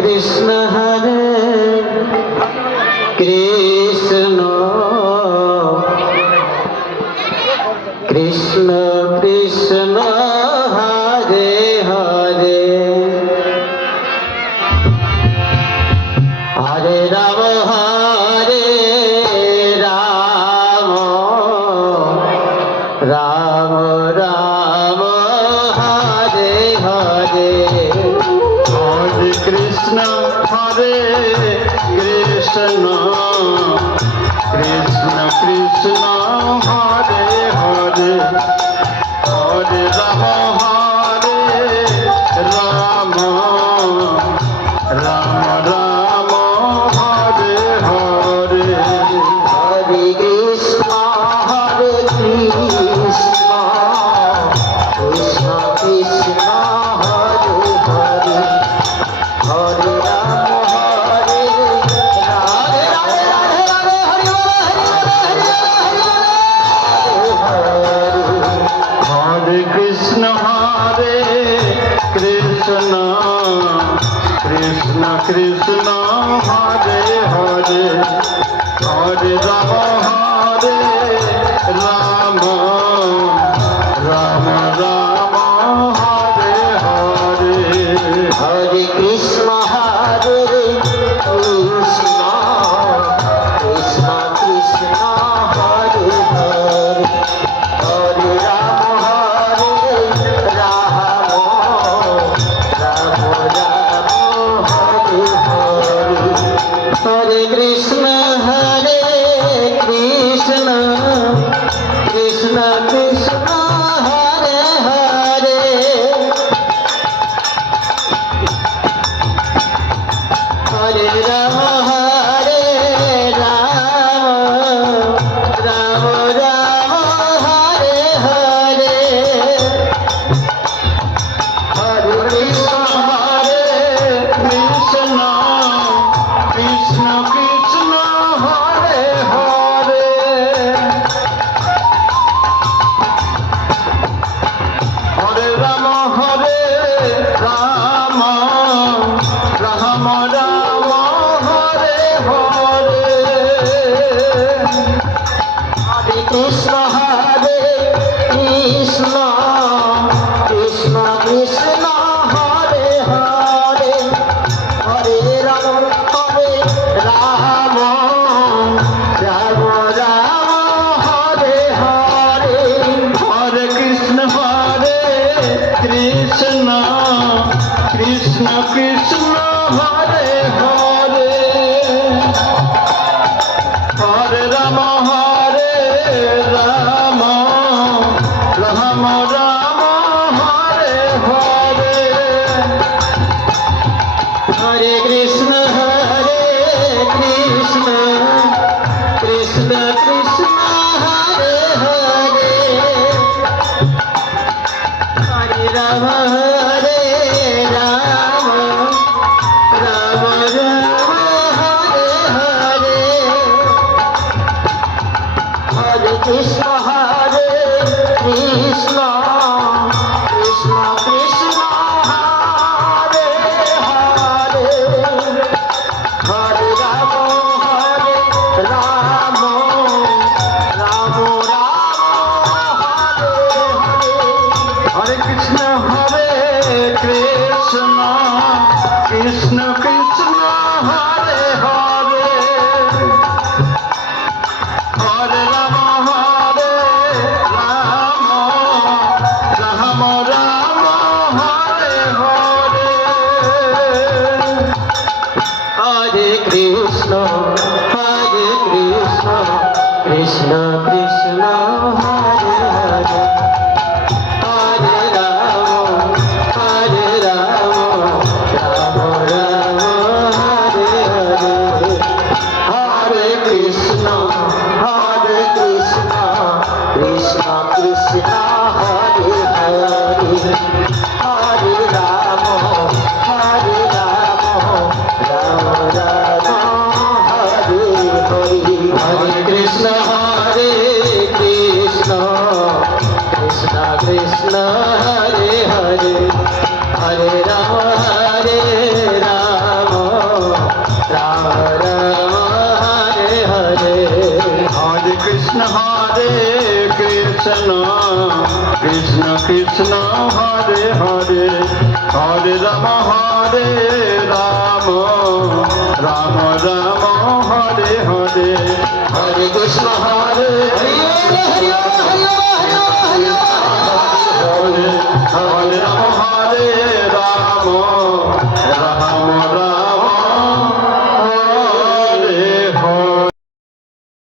Krishna Krishna Krishna Hare Hare Hare Ram Ram Ram Hare Hare Hare Krishna Krishna Krishna Hare Hare Hare Ram Ram Ram Hare Hare Hare Krishna Krishna Krishna Hare Hare Hare Ram হরে Radhe Radhe Radhe Radhe Hari বল হরে Krishna Krishna Krishna Hare Hare Hare Ram Ram Ram Ram Hare Hare Hare Krishna Krishna Krishna Krishna Hare Hare Hare Ram Ram Ram Hare Hare Hare Krishna Krishna Krishna Krishna Hare Hare Hare Ram Ram Ram Hare Hare Hare Krishna Krishna Krishna Krishna Hare Hare Hare Ram Ram Ram Ram Hare Hare Hare Krishna Krishna Krishna Krishna Hare Hare Hare Ram Ram Ram Hare Hare Hare Krishna Krishna Krishna Krishna Hare Hare Hare Ram Ram Ram Ram Hare Hare Hare Krishna Krishna Krishna Krishna Hare Hare Hare Ram Ram Ram Ram Hare Hare Hare Krishna Krishna Krishna Krishna Hare Hare Hare Ram Ram Ram Hare Hare Hare Krishna Krishna Krishna Hare Hare Hare Ram Ram Ram Ram Hare Hare Hare Krishna Krishna Krishna Hare Hare Hare Ram Ram Ram Hare Hare Hare Krishna Krishna Krishna Hare Hare Hare Ram Ram Ram Hare Hare Hare Krishna Krishna Krishna Krishna Hare Hare Hare Ram Ram Ram Hare Hare Hare Krishna Hare Hare Hare Ram